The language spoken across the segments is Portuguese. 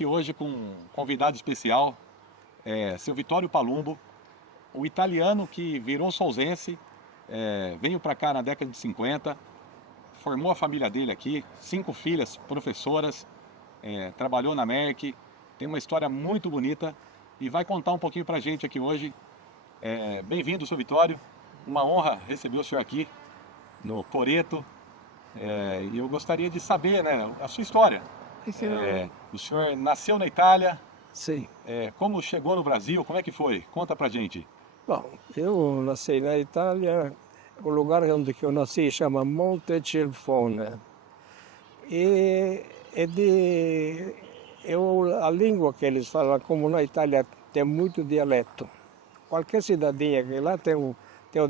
E hoje com um convidado especial, seu Vitório Palumbo, o italiano que virou solzense, veio para cá na década de 50, formou a família dele aqui, 5 filhas, professoras, trabalhou na Merck, tem uma história muito bonita e vai contar um pouquinho para a gente aqui hoje. Bem-vindo, seu Vitório, uma honra receber o senhor aqui no Coreto, e eu gostaria de saber, né, a sua história. O senhor nasceu na Itália, Sim. como chegou no Brasil, como é que foi? Conta pra gente. Bom, eu nasci na Itália, o lugar onde eu nasci chama Montecilfone. E a língua que eles falam, como na Itália tem muito dialeto. Qualquer cidadinha que lá tem o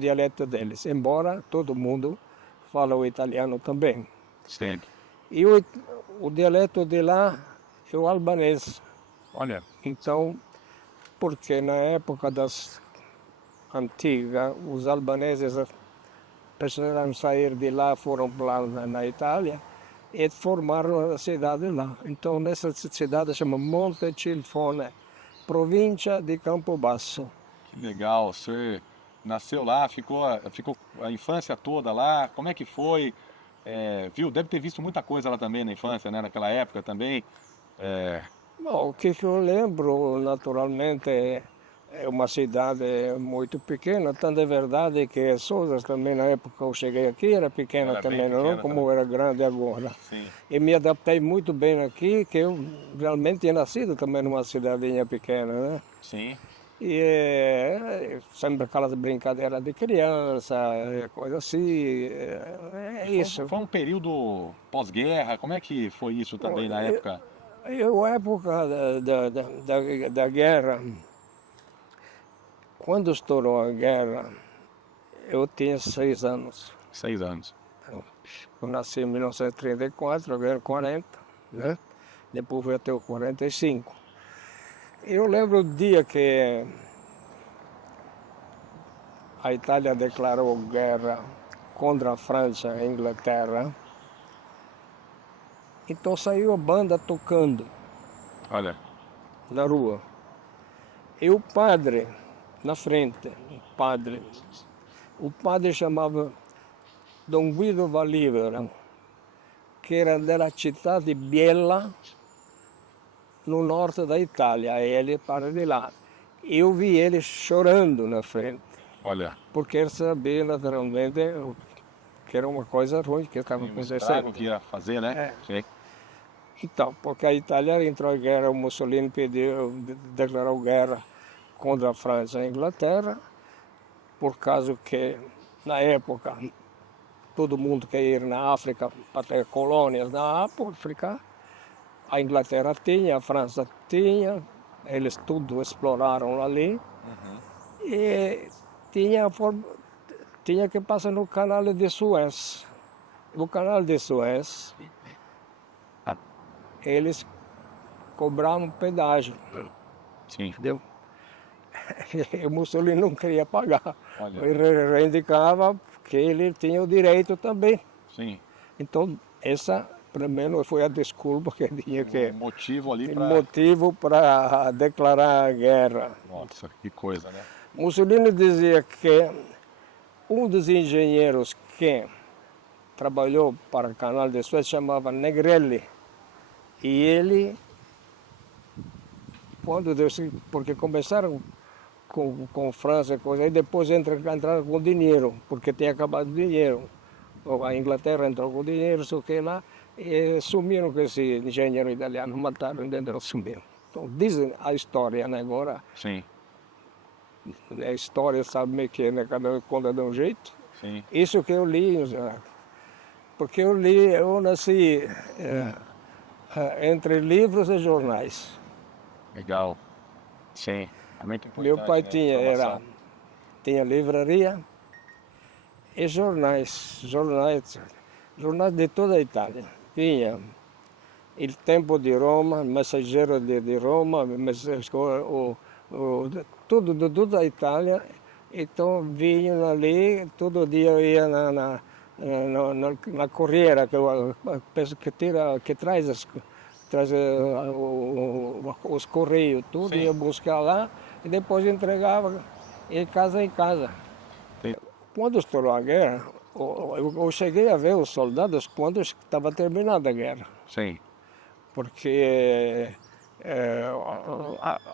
dialeto deles, embora todo mundo fala o italiano também. Sim. E o dialeto de lá é o albanês. Olha, Então, porque na época das antigas, os albaneses precisaram sair de lá, foram lá na Itália e formaram a cidade lá. Então, nessa cidade chama Montecilfone, província de Campobasso. que legal. O senhor nasceu lá, ficou a infância toda lá. Como é que foi? Deve ter visto muita coisa lá também na infância, né? Naquela época também. Bom, o que eu lembro, naturalmente, é uma cidade muito pequena, tanto é verdade que Sousa também, na época que eu cheguei aqui, era pequena Era bem também, não pequena como também. era grande agora. Sim. E me adaptei muito bem aqui, que eu realmente tinha nascido também numa cidadinha pequena, né? Sim. E sempre aquelas brincadeiras de criança, coisa assim, é isso. Foi um período pós-guerra. Como é que foi isso também na época? A época da guerra, quando estourou a guerra, eu tinha 6 anos. 6 anos. Eu nasci em 1934, a guerra 40, né? Depois foi até o 45. Eu lembro o dia que a Itália declarou guerra contra a França e a Inglaterra. Então saiu a banda tocando Olha, na rua. E o padre na frente, o padre chamava Dom Guido Valivera, que era da città di Biella, no norte da Itália. Ele para de lá. Eu vi ele chorando na frente, olha. porque ele sabia naturalmente que era uma coisa ruim que estava O acontecendo. estrago que ia fazer, né? Sim. Então, porque a Itália entrou em guerra, o Mussolini declarou guerra contra a França e a Inglaterra, por causa que, na época, todo mundo queria ir na África para ter colônias na África. A Inglaterra tinha, a França tinha, eles tudo exploraram ali. E tinha que passar no canal de Suez. No canal de Suez, eles cobravam pedágio, Sim. entendeu? E o Mussolini não queria pagar. Olha. Ele reivindicava que ele tinha o direito também. Sim. Então, essa, para mim, foi a desculpa que tinha que... Motivo ali para... motivo para declarar a guerra. Nossa, que coisa, né? Mussolini dizia que um dos engenheiros que trabalhou para o canal de Suez chamava Negrelli. E ele, porque começaram com França e coisa, e depois entraram com dinheiro, porque tinha acabado o dinheiro. A Inglaterra entrou com dinheiro, só que lá, e sumiram com esse engenheiro italiano, mataram, entendeu? Sumiram. Então, dizem a história, né? Agora, Sim. a história sabe meio que, né? Cada um conta de um jeito. Sim. Isso que eu li, porque eu nasci entre livros e jornais. Legal. Sim. É muito importante, Meu pai né? tinha, tinha livraria e jornais de toda a Itália. Tinha Il Tempo di Roma, Messaggero di Roma, tudo de toda a Itália. Então vinham ali, todo dia eu ia na Corriera, que traz trazer os correios, tudo, Sim. ia buscar lá e depois entregava em casa em casa. Sim. Quando estourou a guerra, eu cheguei a ver os soldados quando estava terminada a guerra, Sim. porque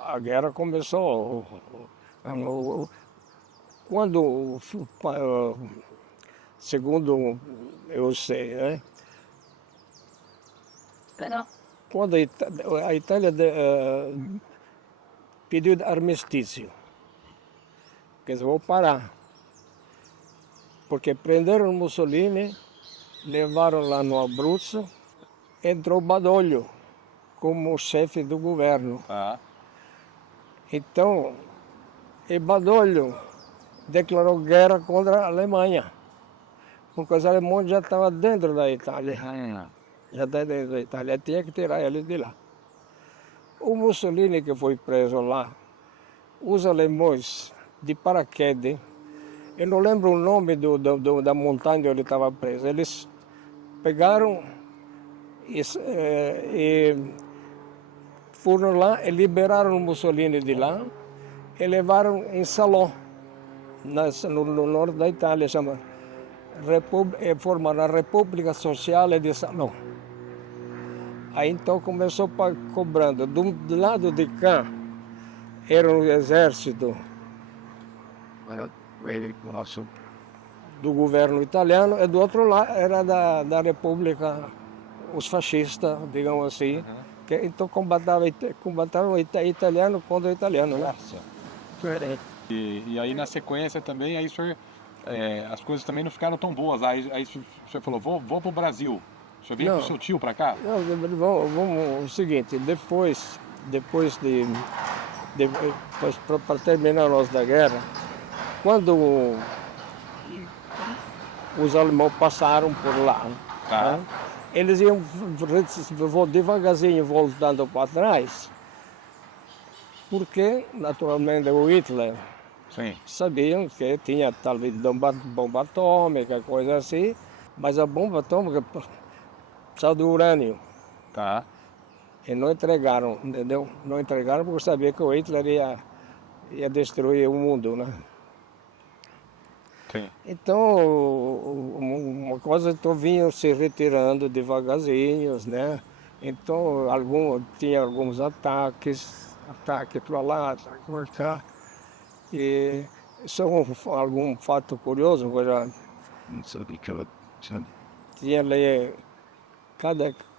a guerra começou quando, segundo eu sei, né? Quando a Itália pediu armistício, quer dizer, vou parar, porque prenderam Mussolini, levaram lá no Abruzzo, entrou Badoglio como chefe do governo. Tá. Então, e Badoglio declarou guerra contra a Alemanha, porque os alemães já estavam dentro da Itália. Já está dentro da Itália, tinha que tirar eles de lá. O Mussolini que foi preso lá, os alemães de paraquedas, eu não lembro o nome da montanha onde ele estava preso, eles pegaram e foram lá e liberaram o Mussolini de lá e levaram em Salò, no norte da Itália, chama formaram a República Sociale de Salò. Aí então começou cobrando. Do lado de cá era o exército do governo italiano e do outro lado era da República, os fascistas, digamos assim, que então combatavam italiano contra italiano. Né? Nossa. E aí na sequência também, aí o senhor, as coisas também não ficaram tão boas. Aí o senhor falou, vou pro Brasil. O senhor veio com o seu tio para cá? Não, vamos, o seguinte, depois para terminar nós da guerra, quando os alemães passaram por lá, Tá. né, eles iam devagarzinho voltando para trás, porque naturalmente o Hitler Sim. sabiam que tinha talvez bomba atômica, coisa assim, mas a bomba atômica precisava do urânio. Tá. E não entregaram, entendeu? Não entregaram porque sabia que o Hitler ia destruir o mundo, né? Sim. Então, uma coisa, então vinham se retirando devagarzinhos, né? Então, tinha alguns ataques para lá, ataque para cá. E só algum fato curioso, tinha ali,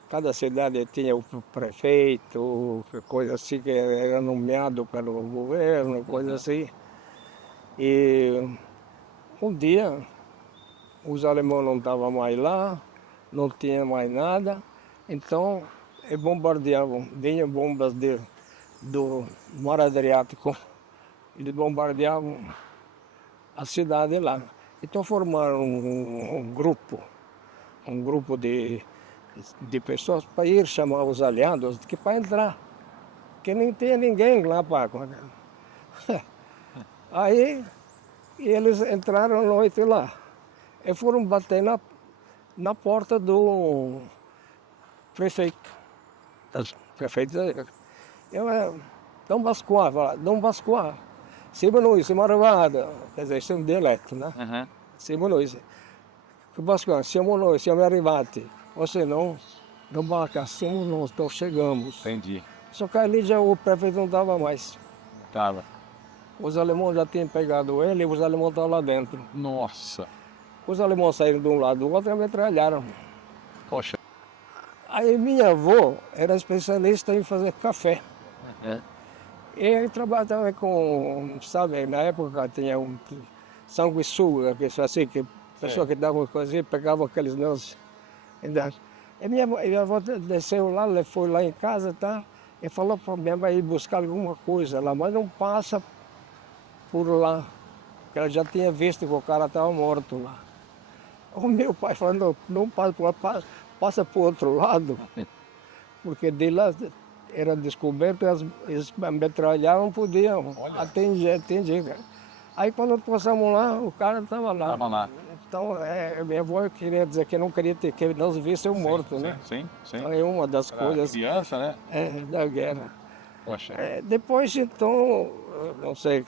cada cidade tinha o prefeito, coisa assim, que era nomeado pelo governo, coisa assim. E um dia, os alemães não estavam mais lá, não tinha mais nada, então bombardeavam, vinham bombas do Mar Adriático, eles bombardeavam a cidade lá. Então formaram um grupo de pessoas para ir chamar os aliados que para entrar, que nem tinha ninguém lá para. Aí eles entraram à noite lá e foram bater na porta do prefeito. Dom Pasquale, fala, Dom Pasquale, siamo noi, siamo arrivati, questo è un dialetto, né? Siamo noi, Pasquale, siamo noi, siamo arrivati, você não baixa, somos nós, então chegamos. Entendi. Só que ali já o prefeito não estava mais. Tava. Os alemães já tinham pegado ele e os alemães estavam lá dentro. Nossa. Os alemães saíram de um lado do outro e metralharam. Poxa. Aí minha avó era especialista em fazer café. E aí trabalhava com, sabe, na época tinha um sanguessuga, que é assim, que pessoa que dava coisa, pegava aqueles negócios. E minha avó desceu lá, foi lá em casa, tá? E falou para minha mãe ir buscar alguma coisa lá, mas não passa por lá, porque ela já tinha visto que o cara estava morto lá. O meu pai falou, não passa por lá, passa para o outro lado, porque de lá era descoberto, eles metralhavam, podiam atingir. Aí quando passamos lá, o cara estava lá. Então, minha avó queria dizer que não queria que nós visse eu morto, né? Sim, sim. Então, é uma das Era coisas criança, né? da guerra. Poxa. Depois, então, eu não sei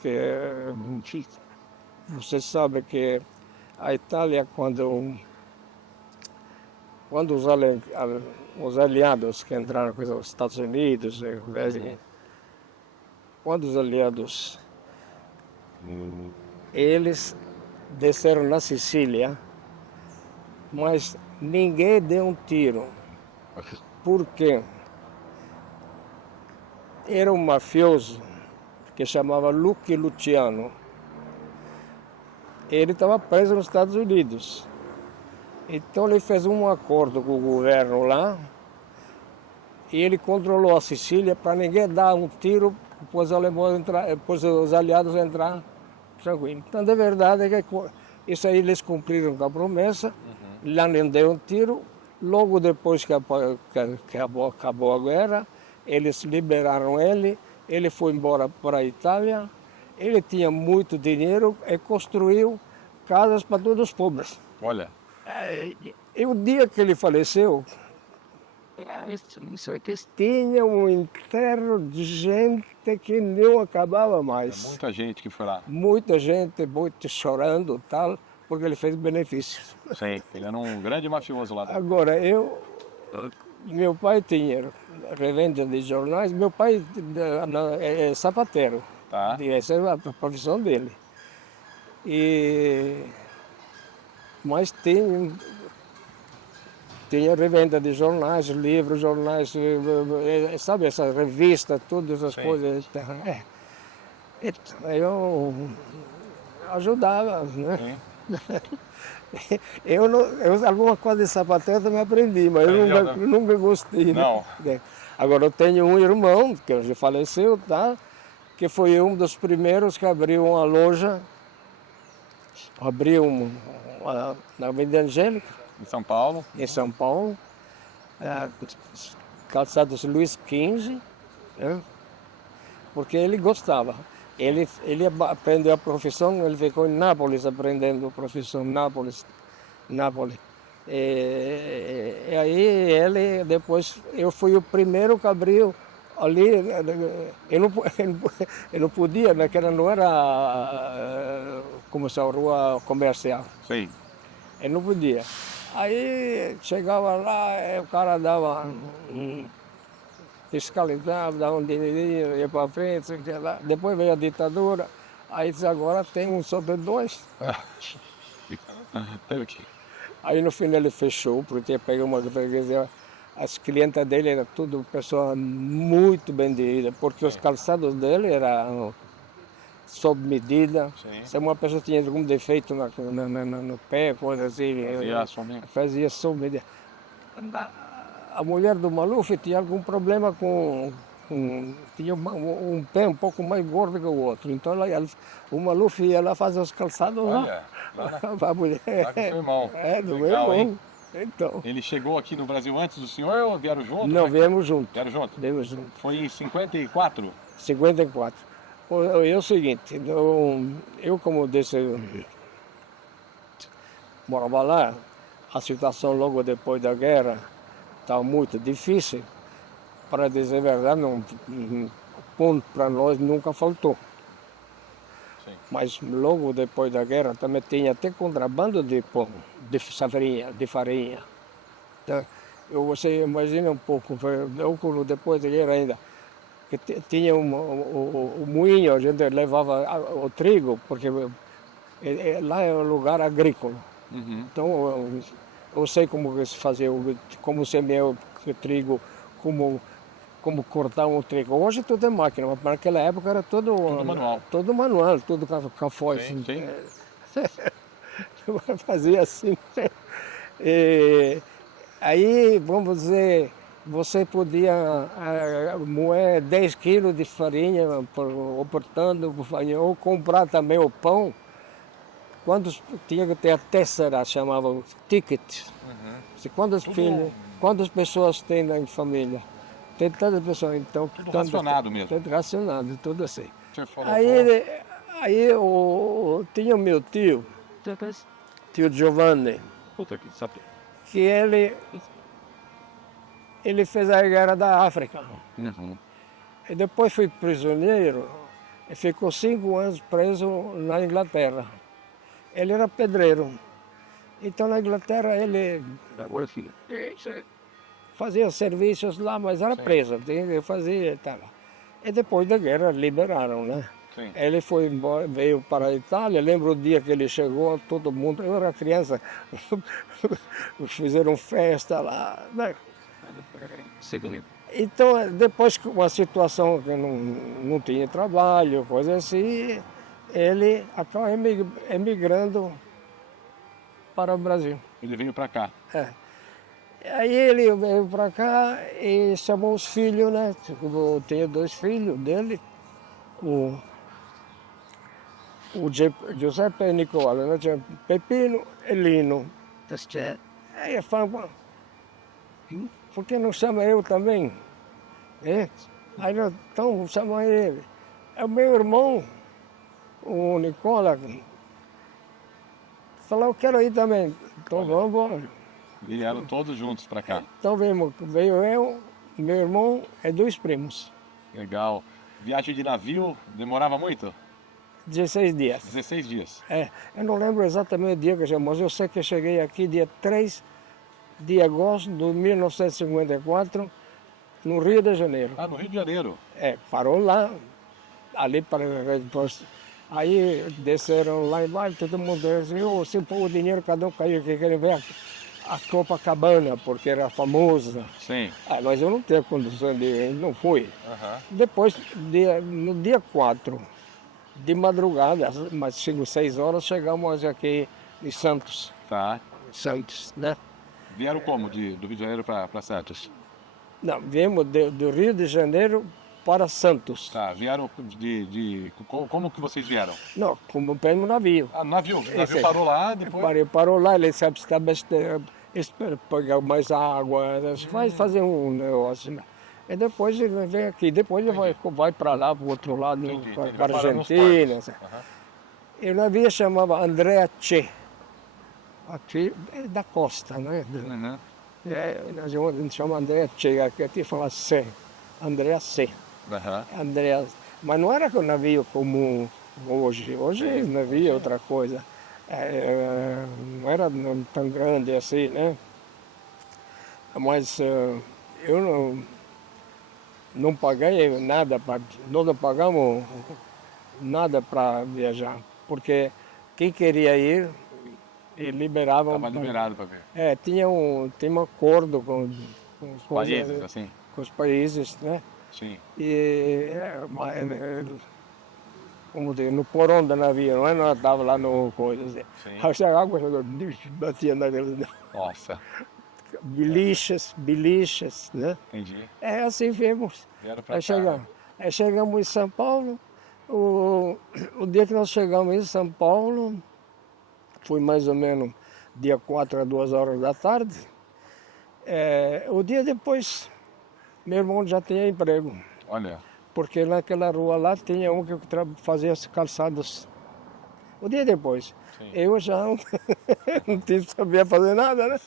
você sabe que a Itália, quando os aliados que entraram com os Estados Unidos, quando os aliados eles desceram na Sicília, mas ninguém deu um tiro. Por quê? Era um mafioso que chamava Lucky Luciano. Ele estava preso nos Estados Unidos. Então ele fez um acordo com o governo lá e ele controlou a Sicília para ninguém dar um tiro para os alemães para os aliados entrar tranquilo. Então, de verdade, é que isso aí eles cumpriram com a promessa, lá não deu um tiro. Logo depois que acabou a guerra, eles liberaram ele foi embora para a Itália, ele tinha muito dinheiro e construiu casas para todos os pobres. Olha. E o dia que ele faleceu, tinha um enterro de gente que não acabava mais. Muita gente que foi lá. Muita gente, muito chorando tal, porque ele fez benefícios. Sim, ele era um grande mafioso lá. Agora, meu pai tinha revenda de jornais, meu pai é sapateiro, Tá. essa é a profissão dele. Mas tinha revenda de jornais, livros, jornais, sabe, essas revistas, todas essas coisas. Então, eu ajudava, né? Alguma coisa de sapateiro também aprendi, mas eu nunca gostei. Não. Né? Agora eu tenho um irmão, que já faleceu, tá? Que foi um dos primeiros que abriu uma loja, na Avenida Angélica. Em São Paulo. Em São Paulo, calçados Luiz XV, né? Porque ele gostava. Ele aprendeu a profissão, ele ficou em Nápoles aprendendo a profissão, Nápoles. E aí depois, eu fui o primeiro que abriu ali, eu não podia, né, que não era como se a rua comercial. Sim. Eu não podia. Aí chegava lá, o cara dava fiscalizava, dava um dinheirinho, ia para frente, sei lá. Depois veio a ditadura, aí disse, agora tem um só de dois. Aí no fim ele fechou, porque tinha pegado uma freguesia. As clientes dele eram tudo pessoa muito bendita, porque os calçados dele eram sob medida. Sim. Se uma pessoa tinha algum defeito no pé, coisa assim, fazia sob medida. A mulher do Maluf tinha algum problema tinha um pé um pouco mais gordo que o outro. Então o Maluf ia lá fazer os calçados lá. A mulher. Lá com seu irmão. Do meu irmão. Então. Ele chegou aqui no Brasil antes do senhor ou vieram juntos? Não, viemos juntos. Vieram juntos? Viemos juntos. Foi em 54? 54. É o seguinte, eu como disse, morava lá, a situação logo depois da guerra estava muito difícil. Para dizer a verdade, ponto para nós nunca faltou. Sim. Mas logo depois da guerra também tinha até contrabando de pão, de farinha. Então, você imagina um pouco, eu depois da guerra ainda, que tinha o moinho, a gente levava o trigo, porque lá é um lugar agrícola. Uhum. Então eu sei como se fazia, como semear o trigo, como cortar um trigo. Hoje tudo é máquina, mas naquela época era tudo manual. Tudo manual, tudo com foice. Sim. Fazia assim. Aí, vamos dizer, você podia moer 10 quilos de farinha, oportando, ou comprar também o pão. Tinha que ter a tessera, chamava ticket. Uhum. Quantas pessoas tem na família? Tem tantas pessoas, então... Tudo racionado mesmo. Tudo racionado, tudo assim. Você falou Aí tinha o meu tio, tio Giovanni, Puta, que sabe. que ele fez a guerra da África. Uhum. E depois foi prisioneiro e ficou 5 anos preso na Inglaterra. Ele era pedreiro. Então na Inglaterra ele fazia serviços lá, mas era preso, ele fazia e tal. E depois da guerra liberaram, né? Sim. Ele foi embora, veio para a Itália, lembro o dia que ele chegou, todo mundo, eu era criança, fizeram festa lá, né? Então, depois com a situação que não tinha trabalho, coisa assim, ele acabou emigrando para o Brasil. Ele veio para cá. É. Aí ele veio para cá e chamou os filhos, né? Eu tenho 2 filhos dele, o Giuseppe e Nicola, né? Tinha Pepino e Lino. Aí eu falo, por que não chama eu também? É? Aí nós, então chama ele. É o meu irmão, o Nicola, falou, eu quero ir também. Então vamos embora. Vieram todos juntos para cá. Então veio eu, meu irmão e 2 primos. Legal. Viagem de navio demorava muito? 16 dias. 16 dias. É, eu não lembro exatamente o dia que eu cheguei, mas eu sei que eu cheguei aqui dia 3 de agosto de 1954, no Rio de Janeiro. Ah, no Rio de Janeiro. É, parou lá, ali para depois. Aí desceram lá embaixo, todo mundo disse, se pôr o dinheiro, cada um caiu aqui, querem ver a Copacabana, porque era famosa. Sim. Ah, mas eu não tenho condição de ir, não fui. Uhum. Depois, no dia 4, de madrugada, umas 5, 6 horas, chegamos aqui em Santos. Tá. Santos, né? Vieram como? Do Rio de Janeiro para Santos? Não, viemos do Rio de Janeiro para Santos. Tá, vieram como que vocês vieram? Não, como pelo navio. Ah, no navio. O Esse navio aí. parou lá, depois... Parou lá, ele sabe espera pegar mais água, vai fazer um negócio. Né? E depois ele vem aqui, depois ele vai para lá, para o outro lado, para a Argentina. Uhum. E o navio chamava Andrea Che, aqui é da costa, né? Uhum. A gente chama Andrea Che, aqui fala C, Andrea C. Uhum. Andrea, mas não era com navio como hoje. Hoje o navio é outra coisa. Não era tão grande assim, né? Mas eu não paguei nada, nós não pagamos nada para viajar, porque quem queria ir, liberavam. Estava liberado para ver. Tinha um acordo com os Países, assim? Com os países, né? Sim. E, como dizer, no porão do navio, não é? Nós estávamos lá no coisa, assim. Sim. A água batia naquele... Nossa. Biliches, né? Entendi. Assim vimos. Vieram para Aí cá. chegamos em São Paulo. O dia que nós chegamos em São Paulo, foi mais ou menos dia 4 a 2 horas da tarde. O dia depois, meu irmão já tinha emprego. Olha. Porque naquela rua lá tinha um que fazia as calçadas. O dia depois. Sim. Eu já não sabia fazer nada, né?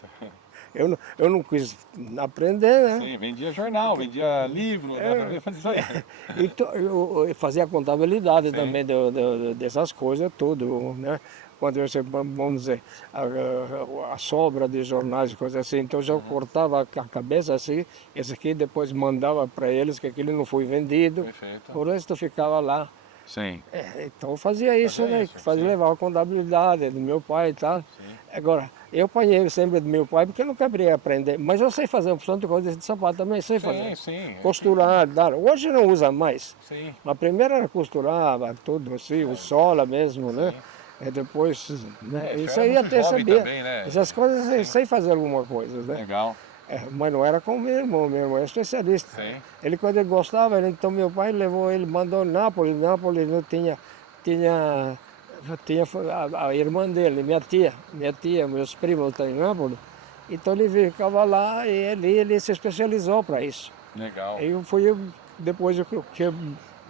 Eu não quis aprender, né? Sim, vendia jornal, vendia livro, fazia isso aí. Então, eu fazia contabilidade Sim. também dessas coisas, tudo, né? Quando você, vamos dizer, a sobra de jornais e coisas assim, então já cortava a cabeça assim, esse aqui depois mandava para eles que aquilo não foi vendido, Perfeito. o resto ficava lá. Sim. Então eu fazia isso, né? Sim. Levava a contabilidade do meu pai e tal. Sim. Agora, eu apanhei sempre do meu pai porque eu não queria aprender, mas eu sei fazer uma opção de coisas de sapato também, sei fazer. Sim. Costurar, dar. Hoje não usa mais. Sim. A primeira era costurava tudo assim, o sola mesmo, né? E depois, né? Isso aí até sabia. Também, né? Essas coisas eu sei fazer alguma coisa, né? Legal. Mas não era com meu irmão é especialista. Sim. Ele, quando ele gostava, então meu pai levou ele, mandou Nápoles não tinha a irmã dele, minha tia, meus primos estão em Nápoles. Então ele ficava lá e ele se especializou para isso. Legal. Aí depois que eu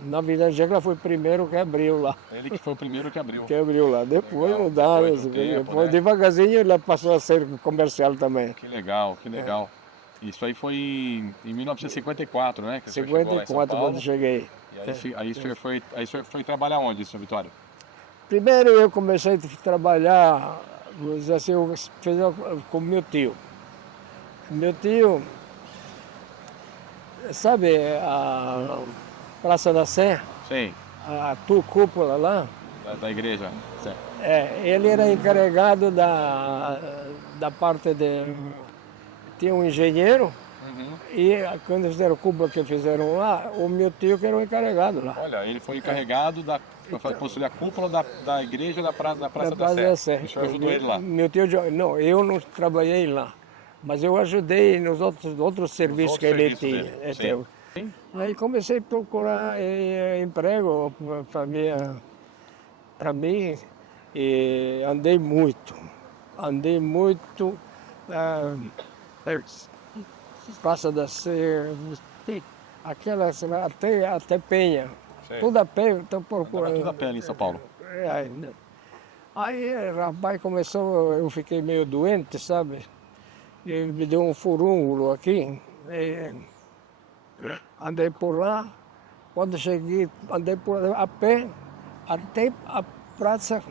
Na Avenida Angélica foi o primeiro que abriu lá. Ele que foi o primeiro que abriu. Que abriu lá. Depois Legal. mudaram, Depois do tempo, depois né? devagarzinho ele passou a ser comercial também. Que legal, que legal. Isso aí foi em 1954, né? Que o senhor chegou lá em São 54 Paulo. quando cheguei. Aí o senhor foi trabalhar onde, senhor Vitório? Primeiro eu comecei a trabalhar, vou dizer assim, eu fiz com meu tio. Meu tio, sabe a Praça da Sé, Sim, a cúpula lá? da igreja. Certo. Ele era encarregado da parte de... Tinha um engenheiro Uhum. e quando fizeram a cúpula que fizeram lá, o meu tio que era o encarregado lá. Olha, ele foi encarregado para construir a cúpula da igreja da Praça Da da Praça da Sé. Sé. O senhor ajudou ele lá. Meu tio, não, eu não trabalhei lá, mas eu ajudei nos outros serviços que ele serviços tinha. dele, sim. Sim. Aí comecei a procurar emprego para mim e andei muito. Praça da Sé, aquelas até Penha. Sei. Tudo a pé, estou Andava procurando. tudo a pé ali em São Paulo. Aí, rapaz, eu fiquei meio doente, sabe? E me deu um furúnculo aqui. E andei por lá. Quando cheguei, andei a pé até a praça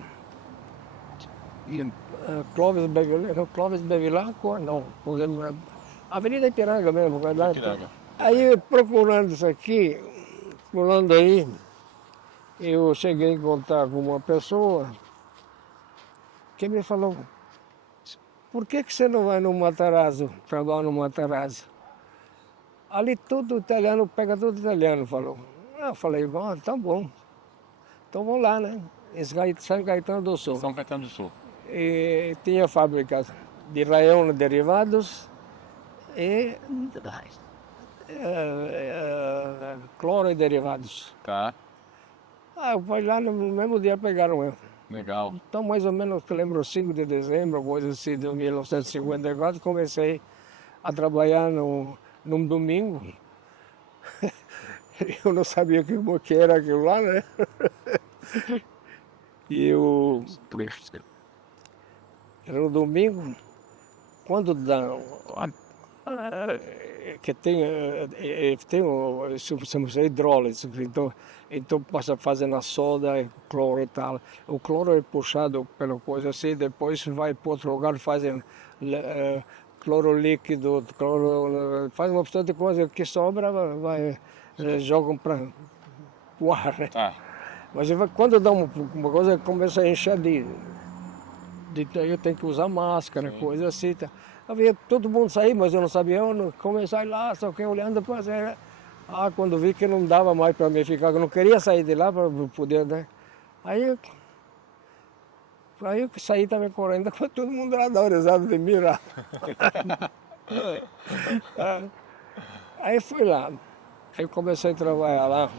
Clóvis Bevilacqua, não, Avenida Ipiranga mesmo. Lá, Ipiranga. aí procurando isso aqui, pulando aí, eu cheguei em contato com uma pessoa que me falou, por que você não vai no Matarazzo, trabalhar no Matarazzo? Ali tudo italiano, pega tudo italiano, falou. Eu falei, tá bom, então vou lá, né? São Caetano do Sul. São Caetano do Sul. E tinha fábrica de raião derivados e cloro e derivados. Tá, Eu fui lá no mesmo dia pegaram eu. legal. Então, mais ou menos, eu lembro, 5 de dezembro, coisa assim, de 1954, comecei a trabalhar num domingo. Eu não sabia o que era aquilo lá, né? E eu... Era no domingo, quando dá... que tem chamamos hidrólise, então passa fazendo a soda, cloro e tal. O cloro é puxado pela coisa assim, depois vai para outro lugar, fazem cloro líquido, faz uma opção de coisa que sobra, jogam para o ar. Né? Tá. Mas quando dá uma coisa, começa a encher eu tenho que usar máscara, coisa assim. Tá. Eu via todo mundo sair, mas eu não sabia onde. Comecei lá, só que olhando para fazer. Quando vi que não dava mais para mim ficar, que eu não queria sair de lá para poder, né? Aí eu saí também correndo, com todo mundo lá da horizada de mim lá. Aí fui lá. Aí comecei a trabalhar lá,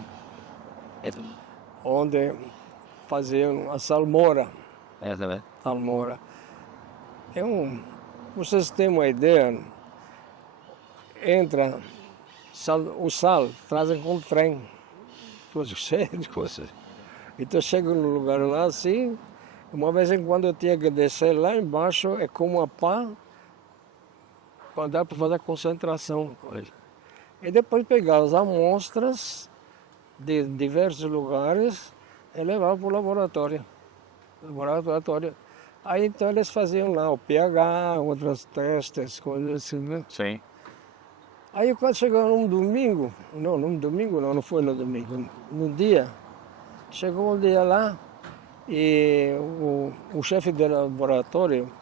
onde faziam a salmoura. Salmoura. Pra vocês terem uma ideia, entra o sal, trazem com trem, coisa cheia de coisa. Então chego no lugar lá assim, uma vez em quando eu tinha que descer lá embaixo, é como uma pá, para dar para fazer concentração. E depois pegar as amostras de diversos lugares e levar para o laboratório. Aí então eles faziam lá o pH, outros testes, coisas assim, né? Sim. Aí quando chegou num domingo, não foi no domingo, no dia, chegou um dia lá e o chefe do laboratório,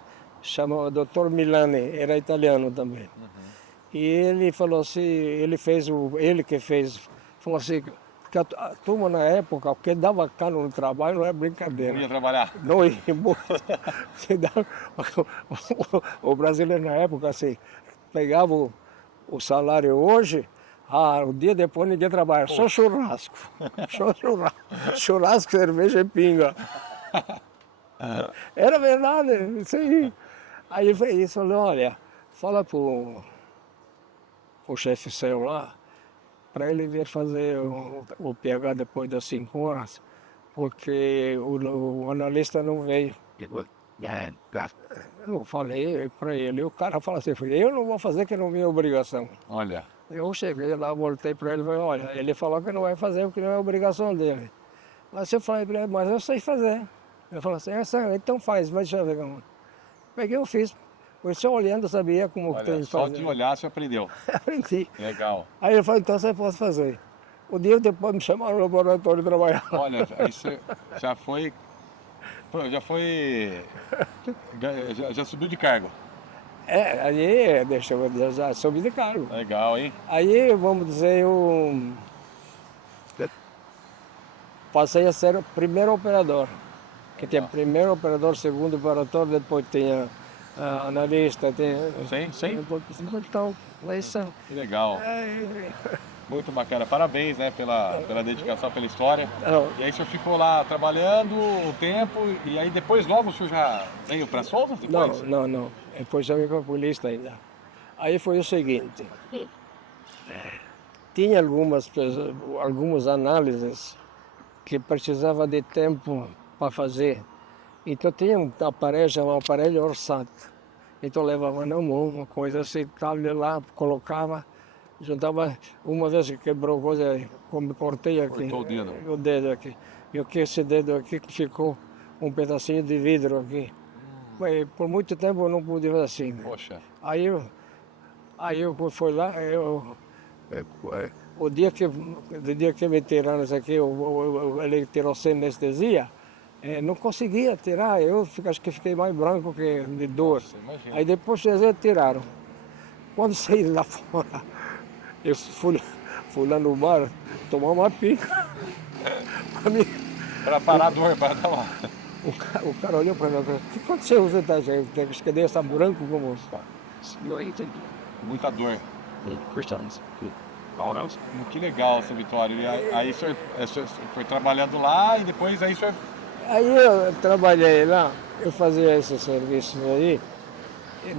chamava Dr. Milani, era italiano também. Uhum. E ele falou assim, falou assim, que a turma na época, o que dava cano no trabalho não é brincadeira. Não ia trabalhar. Não ia muito. O brasileiro na época, assim, pegava o salário hoje, o dia depois ninguém trabalha, só churrasco. Só churrasco, cerveja e pinga. Era verdade, isso aí. Aí ele falou, olha, fala pro chefe seu lá, para ele vir fazer o PH depois das 5 horas, porque o analista não veio. Eu falei para ele, o cara fala assim, eu não vou fazer que não é minha obrigação. Olha, Eu cheguei lá, voltei para ele e falei, olha, ele falou que não vai fazer porque não é obrigação dele. Mas eu falei para ele, mas eu sei fazer. Ele falou assim, então faz, vai deixa eu ver como. Peguei e fiz. Foi só olhando, eu sabia como que tem olha, que só fazer. de olhar você aprendeu. Aprendi. Legal. Aí ele falou, então você pode fazer. O dia depois me chamaram no laboratório trabalhar. Olha, aí você já foi, já subiu de cargo. Aí deixa eu já subi de cargo. Legal, hein? Aí, vamos dizer, eu passei a ser o primeiro operador. Que tinha primeiro operador, segundo operador, depois tinha analista, tinha... Sim. Então, isso... Que legal. Muito bacana. Parabéns, né, pela dedicação, pela história. E aí o senhor ficou lá trabalhando o tempo, e aí depois logo o senhor já veio para Souza? Depois? Não. Depois já vim para a polícia ainda. Aí foi o seguinte. Tinha algumas análises que precisava de tempo para fazer. Então tinha um aparelho Orsato. Então levava na mão, uma coisa assim, tal, lá, colocava, juntava, uma vez que quebrou coisa, como cortei aqui. Cortou o dedo aqui. E esse dedo aqui que ficou um pedacinho de vidro aqui. Mas por muito tempo eu não pude fazer assim. Poxa. Aí eu fui lá, o dia que me tiraram isso aqui, ele tirou sem anestesia, não conseguia tirar, acho que fiquei mais branco que de dor. Nossa, Aí depois eles tiraram. Quando saí lá fora, eu fui lá no bar tomar uma pica. Para parar a dor, para dar uma... O cara olhou para mim e falou, o que aconteceu? Você está essa branco como... Muita dor. Que legal, seu Vitório. E aí o senhor foi trabalhando lá e depois aí o senhor... Aí eu trabalhei lá, eu fazia esse serviço aí, e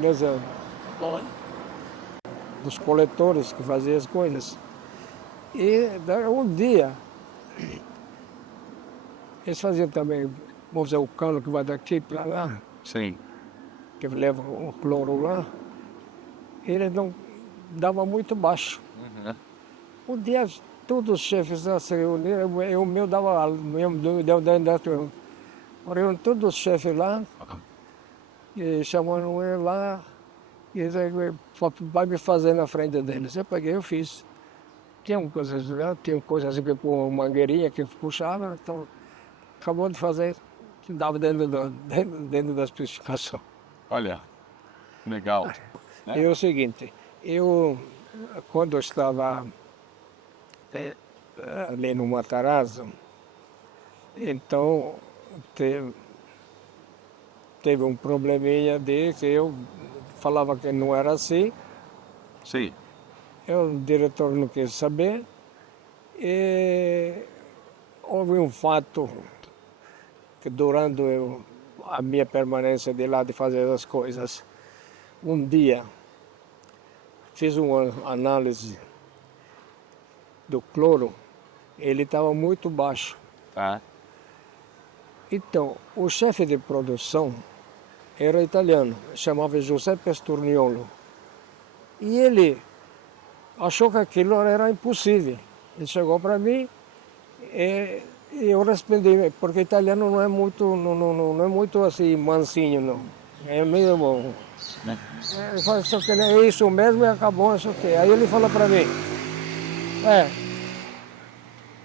dos coletores que faziam as coisas. E um dia, eles faziam também, vamos dizer, o cano que vai daqui para lá, Sim. que leva o cloro lá, ele não dava muito baixo. Um dia todos os chefes se reuniram, o meu dava, foram todos os chefes lá, e chamaram ele lá, e ele vai me fazer na frente deles. Eu peguei, eu fiz. Tinha coisas assim, com mangueirinha que puxava, então acabou de fazer, que dava dentro da especificação. Olha, legal. E é o seguinte, quando eu estava ali no Matarazzo, então teve um probleminha de que eu falava que não era assim. Sim. O diretor não quis saber. E houve um fato que durante a minha permanência de lá de fazer as coisas, um dia fiz uma análise do cloro, ele estava muito baixo. Tá. Então, o chefe de produção era italiano, chamava José Pesturniolo. E ele achou que aquilo era impossível. Ele chegou para mim e eu respondi, porque italiano não é muito assim mansinho, não. É meio bom. Ele falou, só que é isso mesmo e acabou, isso aqui. Aí ele falou para mim,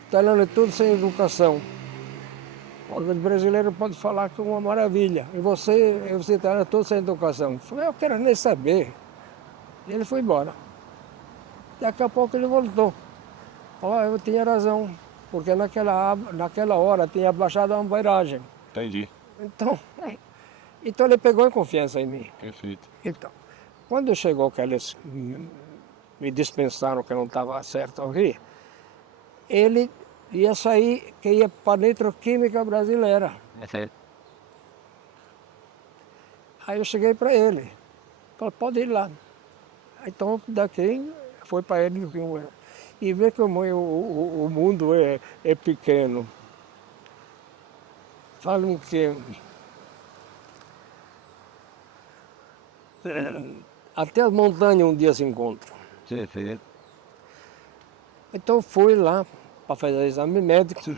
italiano é tudo sem educação. O brasileiro pode falar que é uma maravilha. E você italiano é tudo sem educação. Eu falei, eu quero nem saber. E ele foi embora. Daqui a pouco ele voltou. Falou, eu tinha razão, porque naquela hora tinha baixado a amperagem. Entendi. Então ele pegou em confiança em mim. Perfeito. Então, quando chegou que eles me dispensaram que não estava certo aqui, ele ia sair, que ia para a Nitroquímica Brasileira. Aí eu cheguei para ele, falei, pode ir lá. Então daqui foi para ele. E ver como o mundo é pequeno. Falam que até as montanhas um dia se encontram. Sim, sim. Então fui lá para fazer exame médico.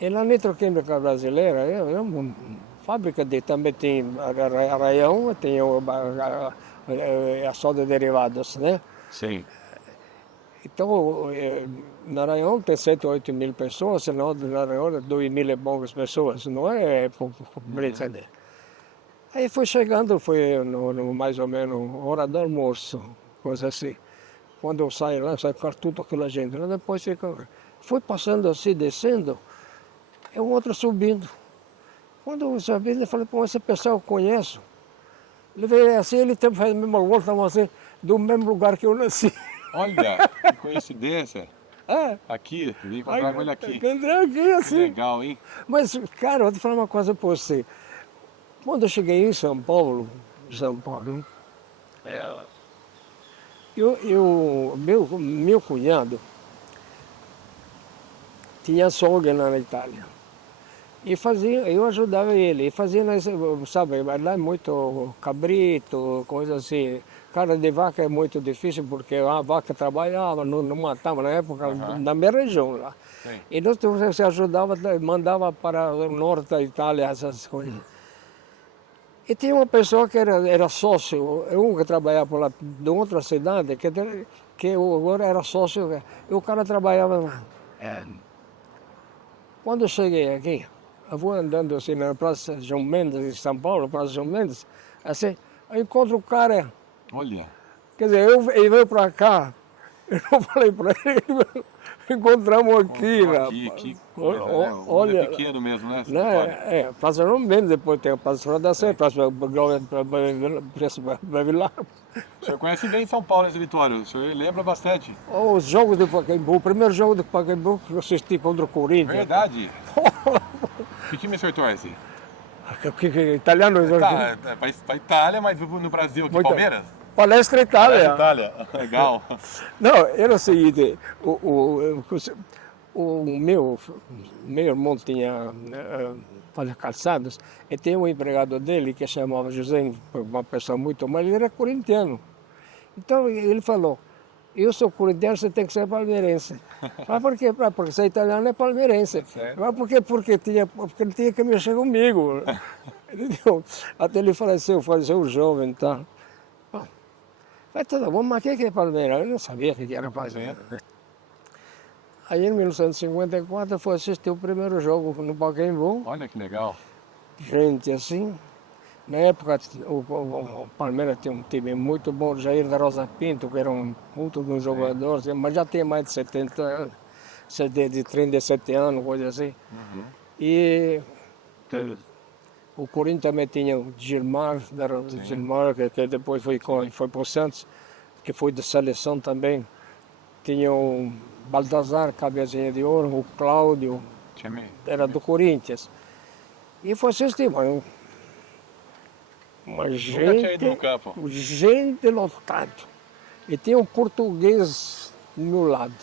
E na Nitroquímica Brasileira, é uma fábrica também tem Araião, tem a soda derivados, né? Sim. Então, na Araião tem 7 ou 8 mil pessoas, senão na Araião 2 mil e poucas pessoas, não é brincadeira. Aí foi chegando, foi mais ou menos hora do almoço, coisa assim. Quando eu saio lá, sai tudo aquela gente. Depois foi passando assim, descendo, e um outro subindo. Quando eu subi, eu falei, pô, esse pessoal eu conheço. Ele veio assim, ele também faz a mesma volta, assim, do mesmo lugar que eu nasci. Olha, que coincidência. É. Aqui, vim encontrar com ele aqui. Encontrei aqui, assim. Que legal, hein? Mas, cara, eu vou te falar uma coisa para você. Quando eu cheguei em São Paulo, meu cunhado tinha açougue lá na Itália. E fazia, eu ajudava ele. E fazia, sabe, lá é muito cabrito, coisa assim. Carne de vaca é muito difícil porque a vaca trabalhava, não matava na época, na minha região lá. Sim. E nós se ajudava, mandava para o norte da Itália essas coisas. E tinha uma pessoa que era sócio, um que trabalhava por lá, de outra cidade, que agora era sócio, e o cara trabalhava lá. Quando eu cheguei aqui, eu vou andando assim na Praça João Mendes, em São Paulo, Praça João Mendes, assim, eu encontro o cara. Olha. Quer dizer, ele veio para cá, eu não falei para ele, encontramos aqui, Aqui, que coisa, né? O mundo é pequeno mesmo, né? Praça João Mendes, depois tem a Praça Fora da Sé, Praça Bavilar. O senhor conhece bem São Paulo, esse Vitório? O senhor lembra bastante. Os jogos do Pacaembu, o primeiro jogo do Pacaembu que eu assisti contra o Corinthians. Verdade. Que time o senhor torce? Italiano. Para Itália, mas no Brasil, aqui, Palmeiras? Palestra Itália. Itália. Legal. Não, era o seguinte, o meu irmão tinha fazia calçados e tem um empregado dele que chamava José, uma pessoa muito mal, ele era corintiano. Então ele falou, eu sou corintiano, você tem que ser palmeirense. Mas por quê? Porque você é italiano é palmeirense. Mas por quê? Porque ele tinha que mexer comigo. Até ele faleceu jovem e tal. Mas tudo bom, mas o que é Palmeiras? Eu não sabia o que era Palmeiras. Aí em 1954 eu fui assistir o primeiro jogo no Pacaembu. Olha que legal. Gente assim. Na época o Palmeiras tinha um time muito bom, o Jair da Rosa Pinto, que era um puto de um jogador, mas já tem mais de 70 anos, de 37 anos, coisa assim. E o Corinthians também tinha o Gilmar, que depois foi para o Santos, que foi de seleção também. Tinha o Baltazar, cabecinha de ouro, o Cláudio, era do Corinthians. E foi assistir, mas gente lotada. E tinha um português do meu lado,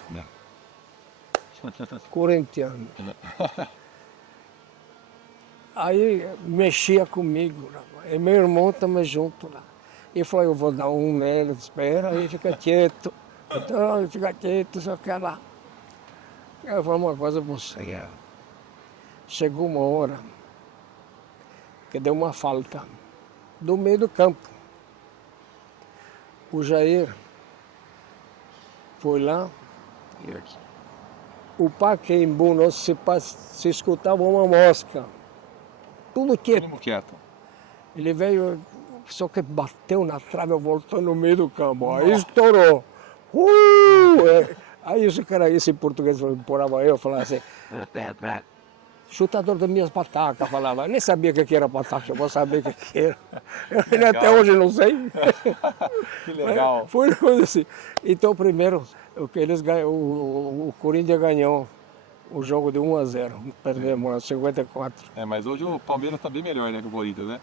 corintiano. Aí mexia comigo, e meu irmão também junto lá. E falou, eu vou dar um nele, espera, aí fica quieto. Então, fica quieto, só que lá. Eu vou falar uma coisa para você. Chegou uma hora que deu uma falta do meio do campo. O Jair foi lá. O Pacaembu, se escutava uma mosca. Tudo quieto. Ele veio, só que bateu na trave, voltou no meio do campo. Aí estourou. Aí esse português porava eu, falava assim, chutador das minhas patacas, falava. Eu nem sabia o que era pataca, eu vou saber o que era. Eu até hoje não sei. Que legal. Foi uma coisa assim. Então, primeiro, o Corinthians ganhou o jogo de 1-0, perdemos 54. Mas hoje o Palmeiras está bem melhor, né, que o Corinthians, né?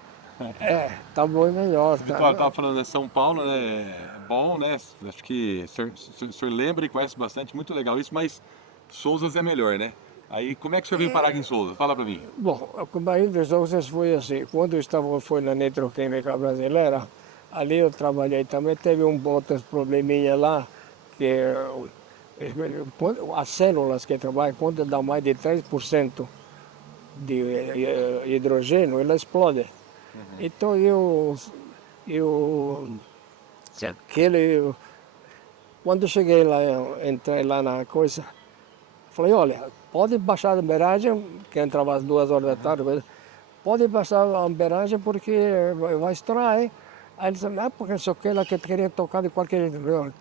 Tá bom e melhor. Vitório, estava falando, né, São Paulo, né, é bom, né? Acho que o senhor lembra e conhece bastante, muito legal isso, mas Souzas é melhor, né? Aí, como é que o senhor veio parar aqui em Souzas? Fala pra mim. Bom, o Bahia dos Doces foi assim. Quando foi na Nitroquímica Brasileira, ali eu trabalhei também, teve outro probleminha lá, que as células que trabalham, quando dá mais de 3% de hidrogênio, ela explode. Então quando eu cheguei lá, eu entrei lá na coisa, falei, olha, pode baixar a amperagem, que entrava às 2 horas da tarde, pode baixar a amperagem porque vai estourar, hein? Aí ele disse, porque só que ela que queria tocar de qualquer jeito.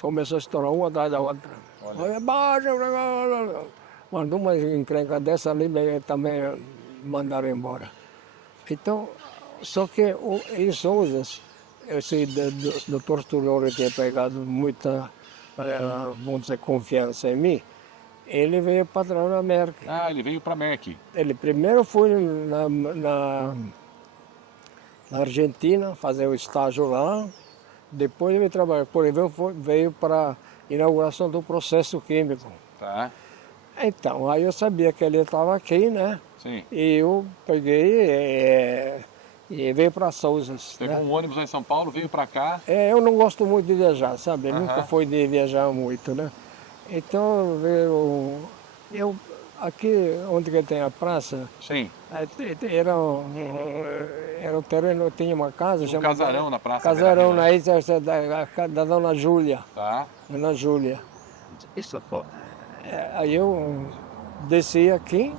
Começou a estourar uma atrás da outra. Olha, baixa, mandou uma encrenca dessa ali, também mandaram embora. Então, só que em Souzas, esse doutor Sturiolo tinha pegado muita, vamos dizer, confiança em mim. Ele veio patrão da Merck. Ah, ele veio pra Merck. Ele primeiro foi na Argentina fazer o estágio lá. Depois ele trabalhou, por exemplo, veio para a inauguração do processo químico. Tá. Então, aí eu sabia que ele estava aqui, né? Sim. E eu peguei e veio para Souzas. Pegou um ônibus lá em São Paulo, veio pra cá. Eu não gosto muito de viajar, sabe? Nunca fui de viajar muito, né? Então, aqui onde que tem a praça, Sim. era o terreno, tinha uma casa. Um casarão na praça. Casarão na ilha da Dona Júlia. Tá. Dona Júlia. Isso, pô. Aí eu desci aqui,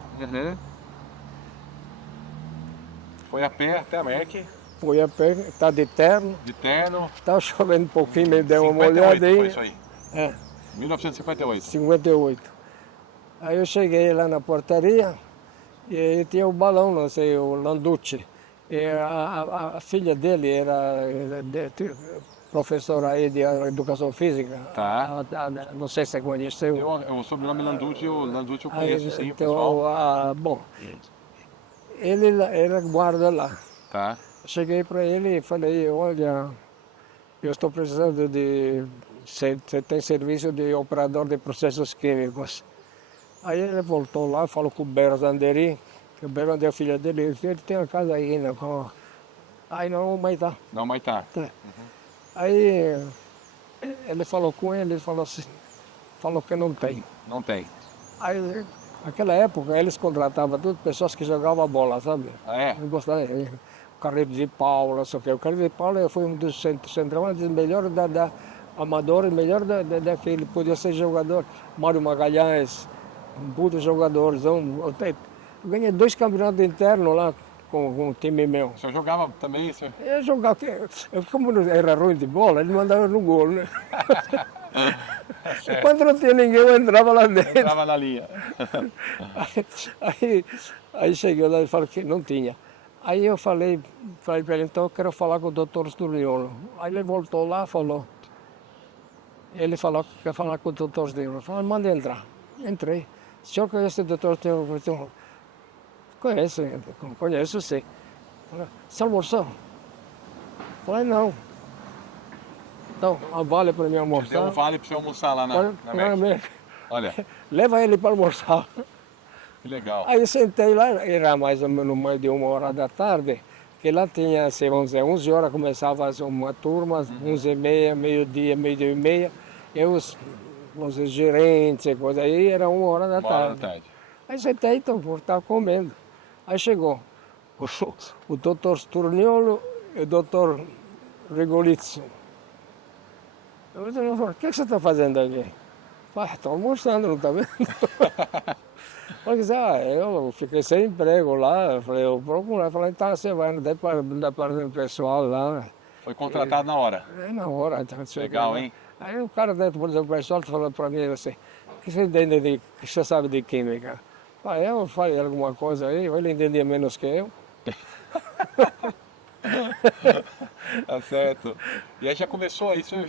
Foi a pé até a Merck, fui a pé, tá de terno, de terno. tava chovendo um pouquinho, me deu uma 58 olhada aí. foi isso aí. 1958. 58. Aí eu cheguei lá na portaria e aí tinha o balão, não sei, o Landucci. E a filha dele era professora aí de educação física. Tá. Não sei se você conheceu. O sobrenome Landucci, o Landucci eu conheço sim, o Então, pessoal. bom, ele era guarda lá. Tá. Cheguei para ele e falei, olha, eu estou precisando você tem serviço de operador de processos químicos. Aí ele voltou lá, falou com o Berzanderi, que o Berzanderi é filha dele, ele tem uma casa aí, né? Aí não, mas tá. Não, mas tá. Aí ele falou com ele, falou que não tem. Não tem. Aí, naquela época, eles contratavam tudo pessoas que jogavam bola, sabe? Ah, é? Eu gostava, o Carlos de Paula, não sei o quê. O Carlos de Paula foi um dos centroavantes melhores da amador, melhor daquele, podia ser jogador. Mário Magalhães, um puto jogador. Eu ganhei 2 campeonatos internos lá com o time meu. O senhor jogava também, senhor? Eu jogava, como não era ruim de bola, ele mandava no gol, né? Quando não tinha ninguém, eu entrava lá dentro. Entrava na linha. Aí cheguei lá e falei que não tinha. Aí eu falei para ele, então eu quero falar com o doutor Sturiolo. Aí ele voltou lá e falou. Ele falou que quer falar com o doutor Sturiolo. Eu falei, manda entrar. Entrei. O senhor conhece o doutor Sturiolo? Conheço sim. Você almoçou? Falei, não. Então, vale para mim almoçar. Deu um vale para você almoçar lá na Merck. Olha, Leva ele para almoçar. que legal. Aí eu sentei lá, era mais ou menos mais de 1 hora da tarde, que lá tinha, assim, vamos dizer, 11 horas começava uma turma, 11h30, meio-dia, meio-dia e meia, e os gerentes, coisa aí, era 1 hora da 1 hora tarde. da tarde. Aí sentei, então, estava comendo. Aí chegou o doutor Sturniolo e o doutor Rigolizzo. Eu falei, o que você está fazendo aqui? Estou almoçando, não está vendo? Eu fiquei sem emprego lá, eu falei, eu procurei, falei, então você vai no departamento pessoal lá. Foi contratado na hora. Na hora. Então, Legal, hein? Aí o cara dentro do pessoal falou para mim assim, o que você entende que você sabe de química? Eu falei alguma coisa aí, ele entendia menos que eu. Tá certo. E aí já começou, e o senhor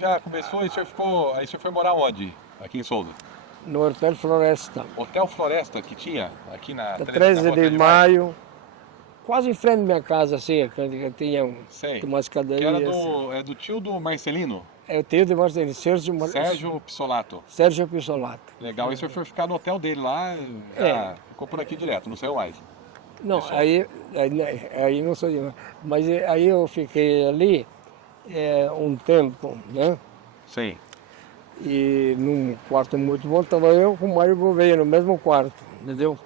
ficou, aí o senhor foi morar onde? Aqui em Souza? No Hotel Floresta. Hotel Floresta que tinha aqui na 13 de maio, quase em frente da minha casa, assim, que tinha Sei. uma Que era escadaria. do tio do Marcelino, É o tio de Marcelino, Sérgio Pissolato. Sérgio Pissolato. Legal, e o senhor foi ficar no hotel dele lá, já ficou por aqui direto, não saiu mais. Não, Pessoal. aí não sou de. Mas aí eu fiquei ali um tempo, né? Sim. E num quarto muito bom, estava eu com o Mário Gouveia no mesmo quarto, entendeu?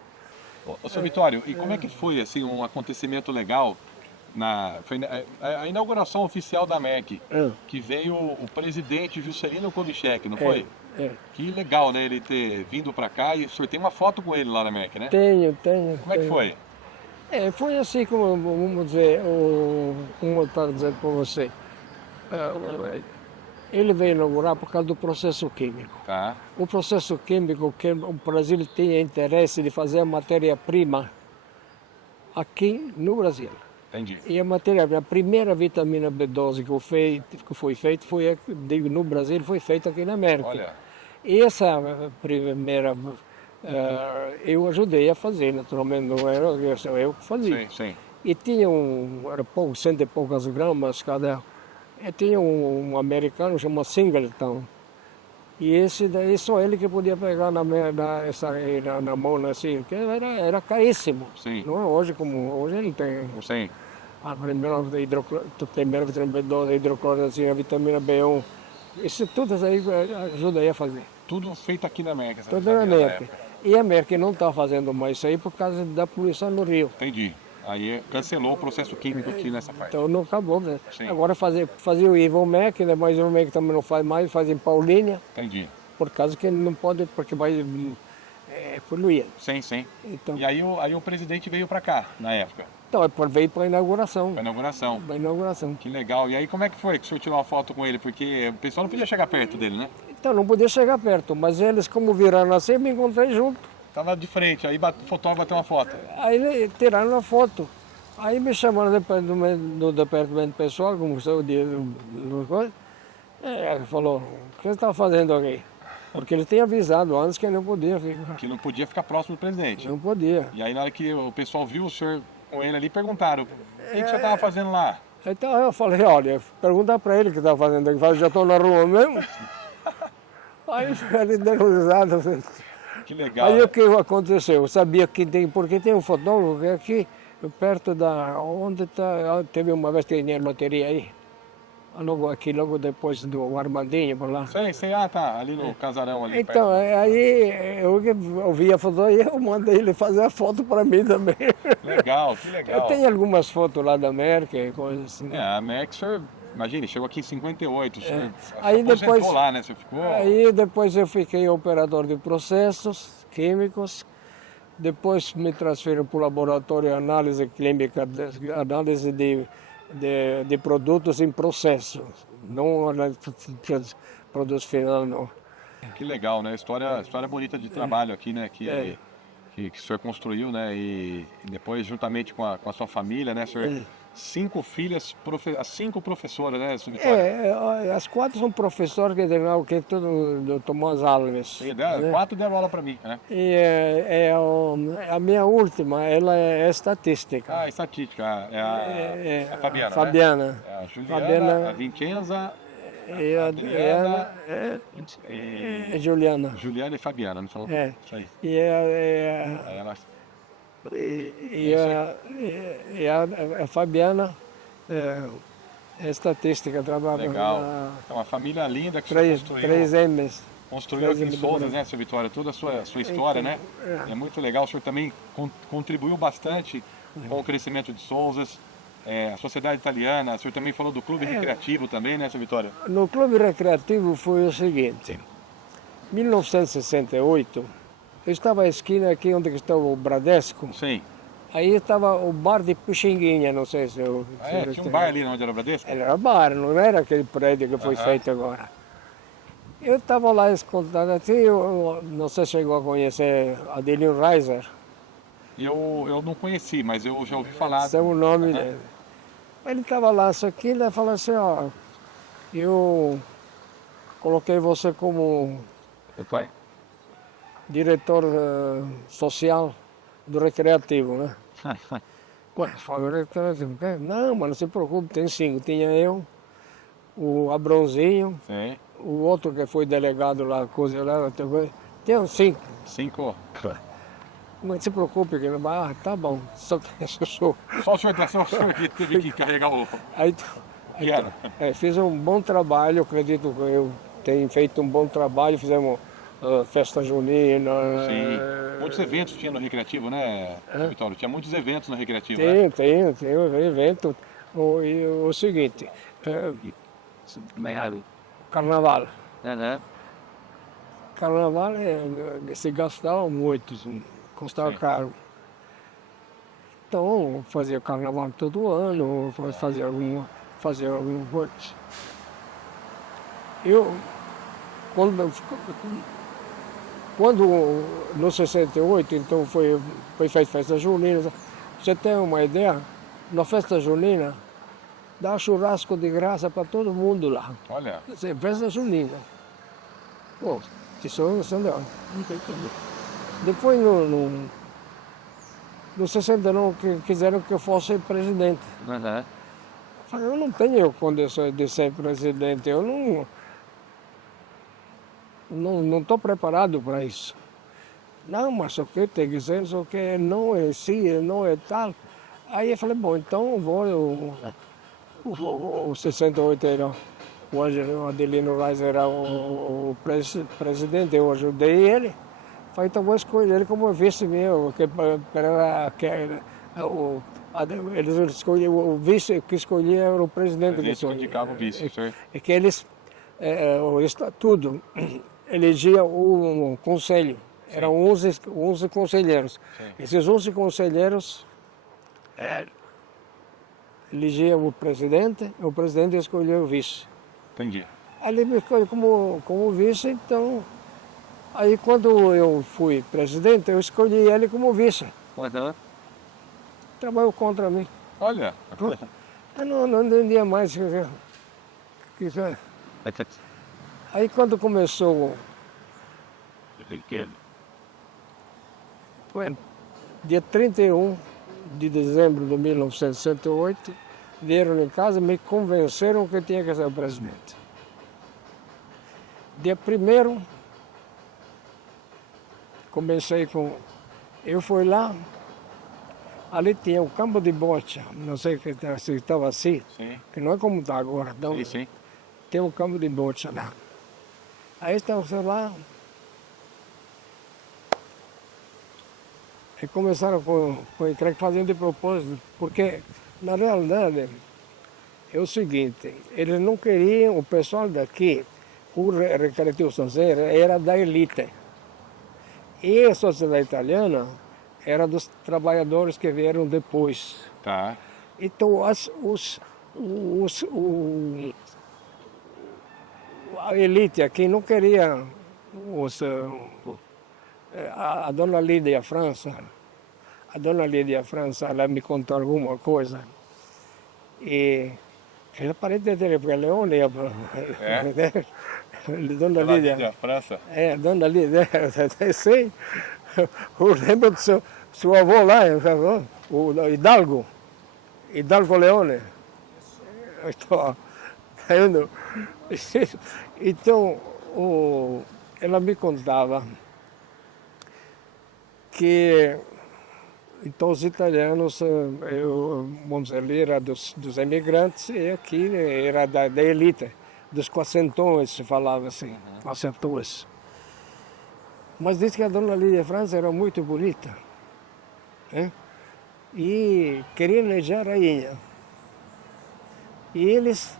Ô, seu Vitório, e como é que foi assim um acontecimento legal foi a inauguração oficial da MEC, É. que veio o presidente Juscelino Kubitschek, não foi? É. Que legal, né, ele ter vindo para cá e o senhor tem uma foto com ele lá na MEC, né? Tenho. Como é que foi? Foi assim como, vamos dizer, como eu estava dizendo para você. Ele veio inaugurar por causa do processo químico. Tá, O processo químico que o Brasil tinha interesse de fazer a matéria-prima aqui no Brasil. entendi. E a primeira vitamina B12 que foi feita, no Brasil, foi feita aqui na América. Olha, E essa primeira eu ajudei a fazer, naturalmente, não era eu que fazia. sim. E tinha era pouco, 100 e poucas gramas cada. E tinha um americano chamado Singleton. E esse daí só ele que podia pegar na mão assim, porque era caríssimo. Sim. Não é hoje como hoje ele tem. Sim. A primeira vitamina B12, a hidrocloroticina, a vitamina B1. Isso tudo aí ajuda aí a fazer. Tudo feito aqui na América. essa Tudo na vitamina da América. época. E a América não está fazendo mais isso aí por causa da poluição no Rio. Entendi. Aí cancelou o processo químico aqui nessa parte. Então não acabou, né? Sim. Agora fazia o Ivomec, né? Mas o Ivomec também não faz mais, faz em Paulínia, Entendi. por causa que não pode, porque vai poluir. Sim. Então, E aí o presidente veio para cá, na época, veio para a inauguração. para inauguração. Para a inauguração. Que legal. E aí como é que foi que o senhor tirou uma foto com ele? Porque o pessoal não podia chegar perto dele, né? Então não podia chegar perto, mas eles, como viraram assim, me encontrei junto. Tava de frente, aí o fotógrafo bateu uma foto. Aí tiraram a foto. Aí me chamaram do departamento pessoal, como sou do coisa. Ele falou, o que você está fazendo aqui? Porque ele tinha avisado antes que não podia ficar. Que não podia ficar próximo do presidente. Não podia. E aí na hora que o pessoal viu o senhor com ele ali, perguntaram, o que o senhor estava fazendo lá? Então eu falei, olha, pergunta para ele o que está fazendo aqui. Fala, já estou na rua mesmo. Aí ele deu risada. Que legal. Aí né? o que aconteceu? Eu sabia que porque tem um fotógrafo que é aqui, perto onde está, teve uma vez que tinha loteria aí. Logo depois do Armandinho, por lá. Sei, tá, ali no casarão ali. Então, aí eu vi a foto e eu mandei ele fazer a foto para mim também. Legal, que legal. Eu tenho algumas fotos lá da América e coisas assim. A MEC, o senhor, imagina, chegou aqui em 58, o senhor Aí aposentou depois- lá, né? Você ficou... Aí depois eu fiquei operador de processos químicos. Depois me transferiram para o laboratório de análise clínica, análise de produtos em processo. Não análise de produtos final, não. Que legal, né? História bonita de trabalho aqui, né? Que o senhor construiu, né? E depois, juntamente com a sua família, né? O senhor, 5 filhas, 5 professoras, né, seu Vitório? As 4 são professores que tudo do Tomás Alves. E 4 deram aula para mim, né? E a minha última, ela é estatística. Ah, estatística, é a Fabiana, Fabiana. né? É a Juliana, Fabiana. a Vincenza, E a Adriana, Juliana. Juliana e Fabiana, não falou? É. Isso aí. E Aí elas... a Fabiana é estatística, trabalha Legal. na É uma família linda que o senhor construiu. 3Ms. Construiu aqui em Souzas, né, seu Vitória? Toda a sua história, né? É muito legal. O senhor também contribuiu bastante com o crescimento de Souzas, a sociedade italiana. O senhor também falou do clube recreativo também, né, seu Vitória? No clube recreativo foi o seguinte, em 1968, eu estava à esquina aqui onde está o Bradesco, Sim. aí estava o bar de Pixinguinha, não sei se eu... Tinha um bar ali onde era o Bradesco? Era bar, não era aquele prédio que foi feito agora. Eu estava lá escutando assim, eu não sei se chegou a conhecer Adelino Reiser, Eu não conheci, mas eu já ouvi falar. esse é o nome dele. Ele estava lá, isso aqui, ele falou assim, ó, eu coloquei você como Pai. diretor social do recreativo, né? Ué, não, mas não se preocupe, tem 5. Tinha eu, o Abrãozinho, Sim. o outro que foi delegado lá, coisa lá, tem 5. 5. Não se preocupe, que tá bom, só que eu sou. Só o senhor que teve que carregar o... Aí, Que era? fiz um bom trabalho, acredito que eu tenho feito um bom trabalho, fizemos festa junina. Sim. Muitos eventos tinha no Recreativo, né, Vitório? Tinha muitos eventos no Recreativo, né? Tem um evento. O seguinte, carnaval. Carnaval se gastava muito, custava Sim. caro. Então, fazia carnaval todo ano, fazia alguma coisa. Eu, quando no 68, então foi feita festa junina, pra você ter uma ideia, na festa junina, dá churrasco de graça para todo mundo lá. Olha, Festa junina. Pô, isso não depois no 69 quiseram que eu fosse presidente. Eu falei, eu não tenho condições de ser presidente, eu não estou preparado para isso. Não, mas o que tem que ser, só que não é sim, não é tal. Aí eu falei, bom, então eu vou, o 68 era, o Adelino Reis era o presidente, eu ajudei ele. Falei, então vou escolher ele como vice meu, eles escolhiam, o vice que escolhia era o presidente. presidente que indicava o vice, senhor. É que eles, o estatuto, elegia um conselho, eram 11 conselheiros. Sim. Esses 11 conselheiros elegiam o presidente escolhia o vice. Entendi. Aí ele me escolheu como vice, então... Aí quando eu fui presidente, eu escolhi ele como vice. Trabalhou contra mim. Olha. Eu não entendia mais. Aí quando começou, foi dia 31 de dezembro de 1968, vieram em casa e me convenceram que eu tinha que ser o presidente. Dia 1º, comecei com... Eu fui lá, ali tinha o campo de bocha, não sei se estava assim, Sim. que não é como está agora. Então, Sim. tem um campo de bocha lá. Aí estava lá, e começaram fazendo de propósito, porque na realidade é o seguinte, eles não queriam, o pessoal daqui, o Recreativo Sonzeira era da elite. E a sociedade italiana era dos trabalhadores que vieram depois. Tá. Então a elite aqui não queria a dona Lídia França. A dona Lídia França, ela me contou alguma coisa. E ela parece ter Leone. Dona Lídia França. Dona Lídia, sim. Eu lembro do seu avô lá, o Hidalgo Leone. Então, ela me contava que então os italianos, vamos dizer, era dos imigrantes e aqui era da elite. Dos quacentões, se falava assim, quacentões. Mas diz que a dona Lídia França era muito bonita, né? E queria eleger a rainha. E eles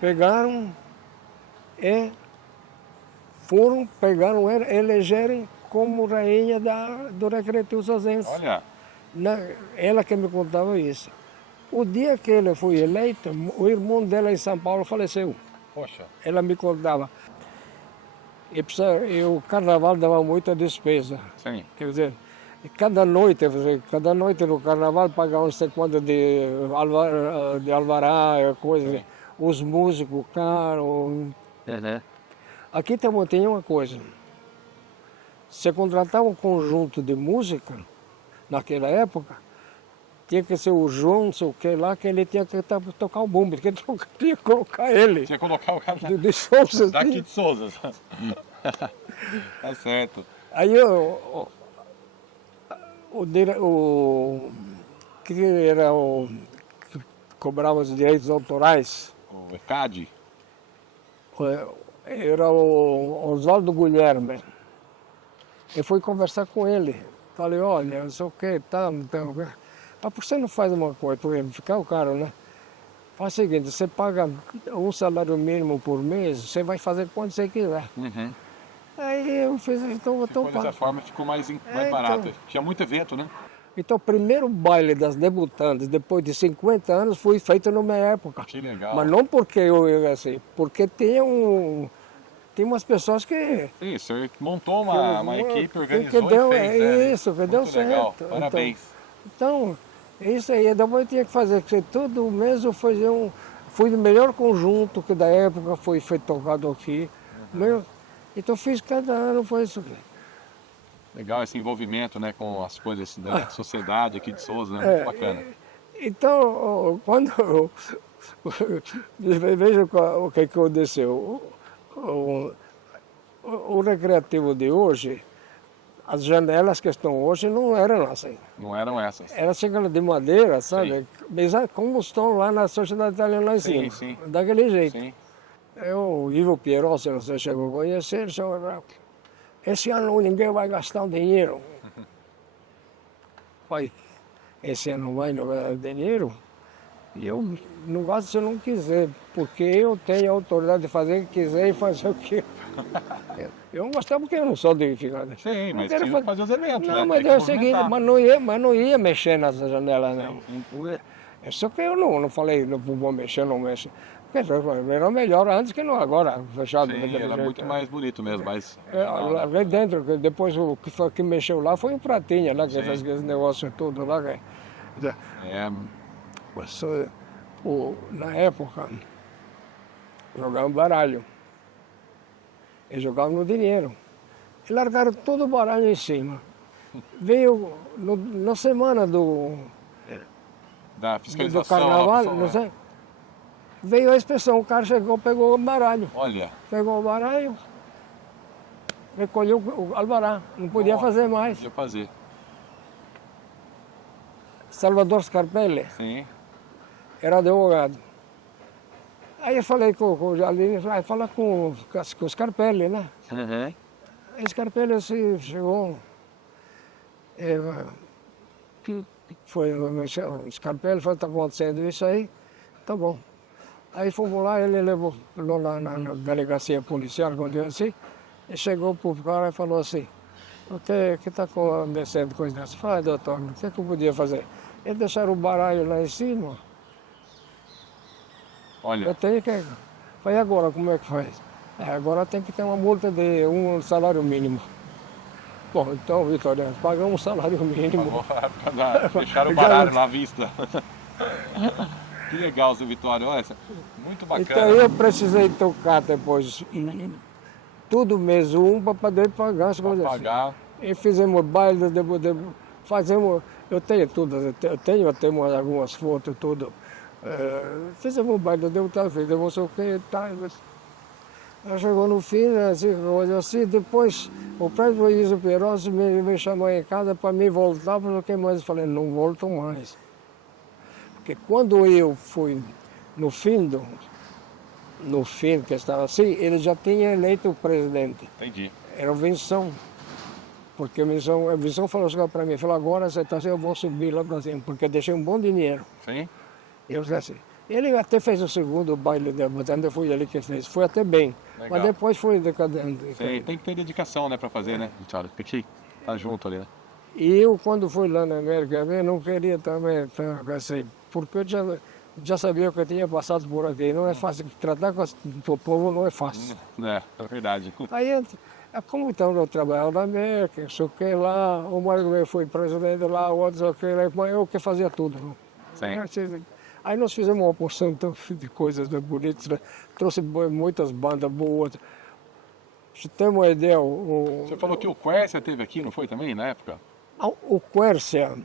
pegaram e pegaram ela, elegerem como rainha do Recreativo Sonzense. Olha. Ela que me contava isso. O dia que ele foi eleito, o irmão dela em São Paulo faleceu. Poxa. Ela me contava. E o carnaval dava muita despesa. Sim. Quer dizer, cada noite no carnaval pagava não sei quanto de alvará, coisa. Os músicos caros. Aqui também tem uma coisa. Você contratava um conjunto de música, naquela época, tinha que ser o João, não sei o que lá, que ele tinha que tocar o bumbo, porque tinha que colocar ele. Tinha que colocar o cara De Souza. daqui de Souza. Tá certo. Aí o que era o que cobrava os direitos autorais, O ECAD. era o Oswaldo Guilherme. Eu fui conversar com ele. Falei, olha, não sei o que, tá, então, mas por que você não faz uma coisa, por exemplo, ficar o cara, né? Faz o seguinte, você paga um salário mínimo por mês, você vai fazer quando você quiser. Uhum. Aí eu fiz, então, Ficou dessa forma, ficou mais barato. Tinha muito evento, né? Então, o primeiro baile das debutantes, depois de 50 anos, foi feito na minha época. Que legal. Mas não porque eu assim, porque tem umas pessoas que... Sim, o senhor montou uma equipe, organizou que deu, e fez, né? isso, que deu Muito legal. certo. Parabéns. Então, é isso aí. Depois eu tinha que fazer, que todo mês eu fazia fui do melhor conjunto que da época foi tocado aqui. Então fiz cada ano, foi isso aqui. Legal esse envolvimento, né, com as coisas da sociedade aqui de Souza, né? Muito bacana. Então, quando veja o que aconteceu. O recreativo de hoje, as janelas que estão hoje não eram assim. Não eram essas. Era aquela de madeira, sabe? Mesmo como estão lá na Sociedade Italiana lá em cima. Sim. Daquele jeito. Sim. O Ivo Pierossi, não sei se chegou a conhecer, esse ano ninguém vai gastar o dinheiro. Pai, esse ano não vai dar dinheiro? E eu não gosto se eu não quiser, porque eu tenho a autoridade de fazer o que quiser e fazer o que... Eu não gostava porque eu não sou dignificado. Sim, mas tinha que fazer os eventos, não, né? mas Tem é o que seguinte, movimentar. mas não ia mexer nessa janela, não. Sim. Só que eu não falei, não vou mexer, não mexo. Porque era melhor antes que não agora, fechado. Sim, era muito mais bonito mesmo, mas... Lá dentro, depois o que mexeu lá foi o Pratinha, lá, que fez esse negócio todo lá. É, Na época, jogavam baralho. Eles jogavam no dinheiro. E largaram todo o baralho em cima. Veio na semana da do fiscalização. carnaval, não sei, veio a inspeção, o cara chegou, pegou o baralho. Olha, Pegou o baralho, recolheu o alvará, não podia fazer mais. podia fazer. Salvador Scarpelli Sim. era advogado. Aí eu falei com o Jalini, fala com o Scarpelli, né? Uhum. Aí o Scarpelli assim, chegou, foi o Scarpelli falou, está acontecendo isso aí, tá bom. Aí fomos lá, ele levou lá na delegacia policial, assim, e chegou pro cara e falou assim, o que está acontecendo coisa dessa? Falei, doutor, o que eu podia fazer? Eles deixaram o baralho lá em cima, Olha, eu tenho que... Falei, agora como é que faz? Agora tem que ter uma multa de um salário mínimo. Bom, então, Vitória, pagamos um salário mínimo. deixaram o baralho na vista. Que legal, seu Vitória, olha, muito bacana. Então eu precisei tocar depois tudo mês para poder pagar as coisas. Pagar. E fizemos baile, fazemos, eu tenho tudo, eu tenho até algumas fotos, tudo. Fizemos baile, deu tal, fizemos não sei o que, tal. Aí chegou no fim, assim, coisa assim, depois o próprio Ivo Pierossi me chamou em casa para me voltar, porque mais eu falei, não volto mais. Porque quando eu fui no fim, que estava assim, ele já tinha eleito o presidente. Entendi. Era o Vinção. Porque o Vinção falou assim para mim, falou, agora você está assim, eu vou subir lá para cima, porque eu deixei um bom dinheiro. Sim. Eu disse assim, ele até fez o segundo baile da Botânica, foi ele que fez, foi até bem. Legal. Mas depois foi decadente. Sim, tem que ter dedicação, né, para fazer, né, Vitória? Tem que estar junto ali, né? E eu, quando fui lá na América, eu não queria também estar assim, porque eu já sabia que eu tinha passado por aqui. Não é fácil, tratar com o povo não é fácil. É verdade. Aí, como então eu trabalhava na América, sei o que lá, o Mário foi presidente lá, o outro sei o que lá, mas eu que fazia tudo. Sim. Aí nós fizemos uma porção de coisas bonitas, né? Trouxe muitas bandas boas. Você tem uma ideia, Você falou que o Quércia teve aqui, não foi também, na época? o Quércia,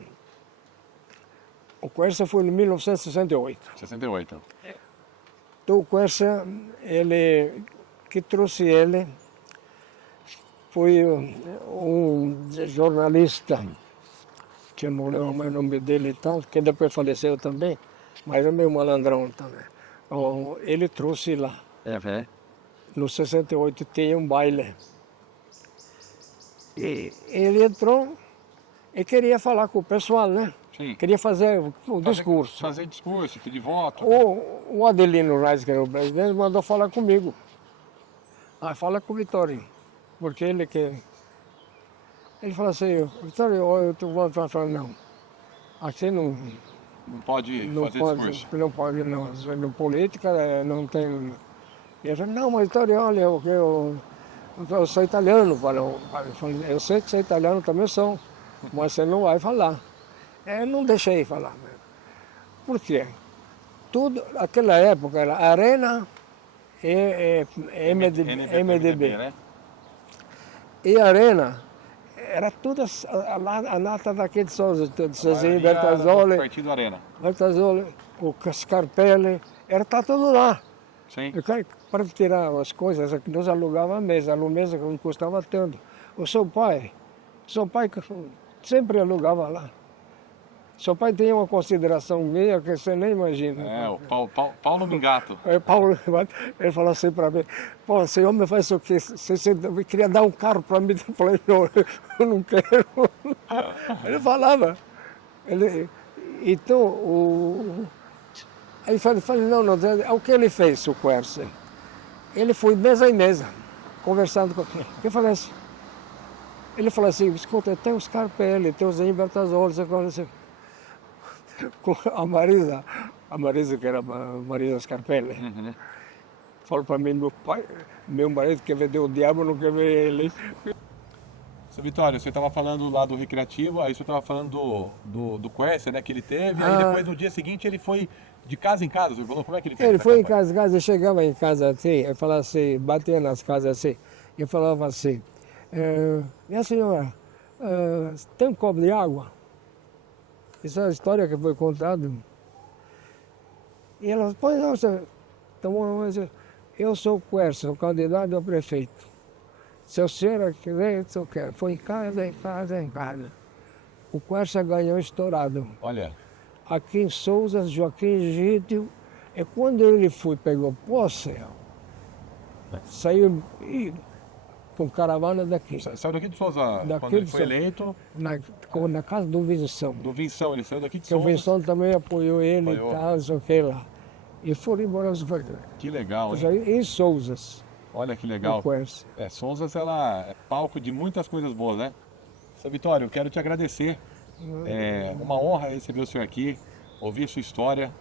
O Quercia foi em 1968. 68. Então o Quercia, ele, que trouxe ele, foi um jornalista, que eu não lembro mais o nome dele e tal, que depois faleceu também, mas é meio malandrão também. Ele trouxe lá. No 68 tinha um baile. E ele entrou e queria falar com o pessoal, né? Sim. Queria fazer o discurso. Fazer discurso, pedir voto. O Adelino Reis, que era o presidente, mandou falar comigo. Ah, fala com o Vitório, porque ele quer. Ele falou assim, Vitório, eu vou falar, não. Aqui não Não fazer discurso. não pode, não. No política não tem. E ele falou, não, mas Vitório, olha, eu sou italiano. Eu falei, eu sei que você é italiano, também sou, mas você não vai falar. Eu não deixei falar. Por quê? Tudo, naquela época era Arena e MDB. Né? E Arena era tudo a nata daquele Souza, Cezinho, Bertazzoli, Partido Arena. o Scarpelli, tá tudo lá. Sim. Para tirar as coisas, nós alugávamos a mesa que custava tanto. O seu pai sempre alugava lá. Seu pai tinha uma consideração minha que você nem imagina. O Paulo Mingato. Paulo, ele falou assim para mim, pô, esse homem faz o quê? Você queria dar um carro para mim? Eu falei, não, eu não quero. Ele falava. Então, aí eu falei, não, o que ele fez, o Quercia? Ele foi mesa em mesa, conversando com ele. Ele falou assim, escuta, tem os Scarpelli, tem os Bertazzoli, assim. Com a Marisa, que era a Marisa Scarpelli, falou para mim, meu marido quer ver o diabo, não quer ver ele. Seu Vitório, você estava falando lá do recreativo, aí você estava falando do Quercia, né, que ele teve, aí depois no dia seguinte ele foi de casa em casa, você falou, como é que ele fez? Ele foi em casa, eu chegava em casa assim, eu falava assim, batia nas casas assim, eu falava assim, minha senhora, tem um copo de água? Essa é a história que foi contada. E ela, pois não, eu sou o Quercia, sou candidato a prefeito. Se a senhora quiser, eu quero. Foi em casa. O Quercia ganhou estourado. Olha. Aqui em Souza, Joaquim Egídio, e quando ele pegou posse, saiu com caravana daqui. Saiu daqui de Souza, quando ele foi eleito? Na casa do Vinção. Do Vinção, ele saiu daqui de Souza. O Vinção também apoiou ele e tal, não sei o que lá. E foram embora. Que legal, hein? Em Souzas. Olha que legal. Souzas, ela é palco de muitas coisas boas, né? Seu Vitório, eu quero te agradecer. É uma honra receber o senhor aqui, ouvir sua história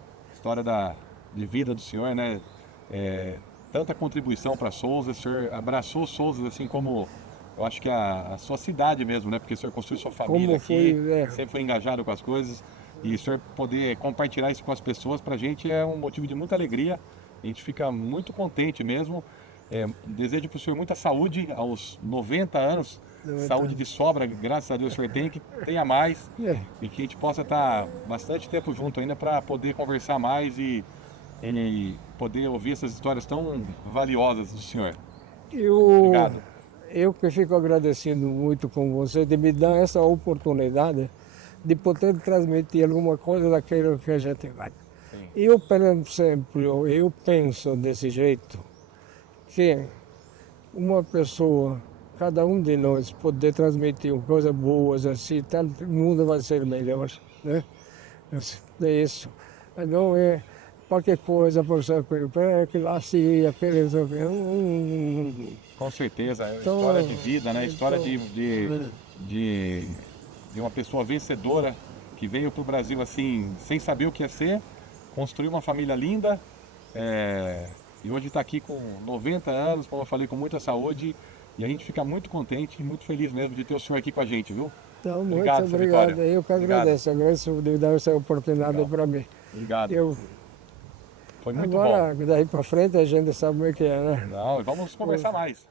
de vida do senhor, né? Tanta contribuição para Souzas, o senhor abraçou Souzas assim como, eu acho que a sua cidade mesmo, né? Porque o senhor construiu sua família aqui, sempre foi engajado com as coisas, e o senhor poder compartilhar isso com as pessoas, para a gente é um motivo de muita alegria, a gente fica muito contente mesmo. Desejo para o senhor muita saúde aos 90 anos, saúde de sobra, graças a Deus o senhor tem, que tenha mais, e que a gente possa estar bastante tempo junto ainda para poder conversar mais e poder ouvir essas histórias tão valiosas do senhor. Obrigado. Eu que fico agradecido muito com você de me dar essa oportunidade de poder transmitir alguma coisa daquilo que a gente vai. Eu, por exemplo, eu penso desse jeito, que uma pessoa, cada um de nós, poder transmitir coisas boas assim, o mundo vai ser melhor, né? É isso. Então, qualquer coisa, por exemplo, Com certeza, é uma história de vida, né? História de uma pessoa vencedora que veio para o Brasil assim, sem saber o que ia ser, construiu uma família linda, e hoje está aqui com 90 anos, como eu falei, com muita saúde, e a gente fica muito contente e muito feliz mesmo de ter o senhor aqui com a gente, viu? Então, muito obrigado. Eu que agradeço de dar essa oportunidade para mim. Obrigado. Foi muito bom. Agora, daí para frente, a gente sabe o que é, né? Não, vamos conversar mais.